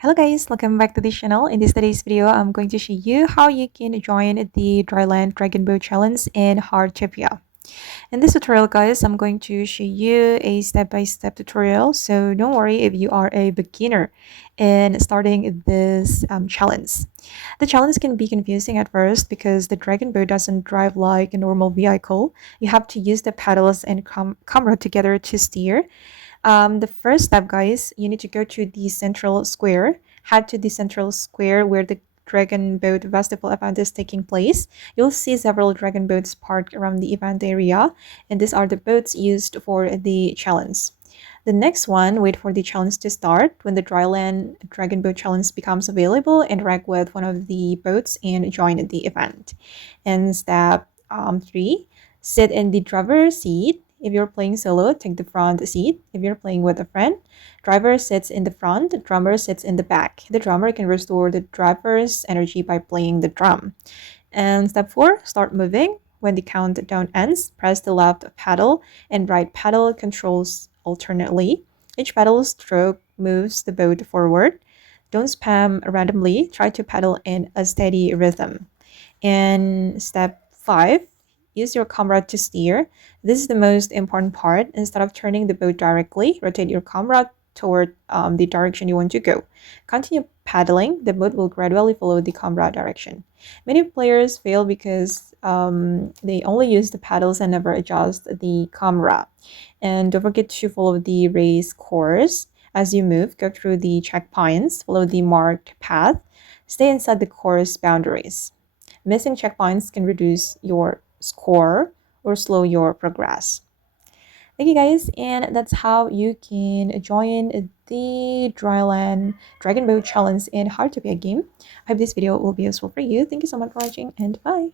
Hello guys, welcome back to the channel. In this today's video, I'm going to show you how you can join the Dryland Dragon Boat Challenge in Heartopia. In this tutorial guys, I'm going to show you a step-by-step tutorial, so don't worry if you are a beginner in starting this challenge. The challenge can be confusing at first because the dragon boat doesn't drive like a normal vehicle. You have to use the paddles and camera together to steer. The first step, guys, you need to go to the central square. Head to the central square where the Dragon Boat Festival event is taking place. You'll see several dragon boats parked around the event area, and these are the boats used for the challenge. The next one, wait for the challenge to start. When the Dryland Dragon Boat Challenge becomes available, interact with one of the boats and join the event. And step 3, sit in the driver's seat. If you're playing solo, take the front seat. If you're playing with a friend, driver sits in the front, drummer sits in the back. The drummer can restore the driver's energy by playing the drum. And step 4, start moving. When the countdown ends, press the left paddle and right paddle controls alternately. Each paddle stroke moves the boat forward. Don't spam randomly. Try to paddle in a steady rhythm. And step 5, use your camera to steer. This is the most important part. Instead of turning the boat directly, rotate your camera toward the direction you want to go. Continue paddling. The boat will gradually follow the camera direction. Many players fail because they only use the paddles and never adjust the camera. And don't forget to follow the race course. As you move, go through the checkpoints, follow the marked path, stay inside the course boundaries. Missing checkpoints can reduce your score or slow your progress. Thank you guys, and that's how you can join the Dryland Dragon Boat Challenge in Heartopia game. I hope this video will be useful for you. Thank you so much for watching, and bye!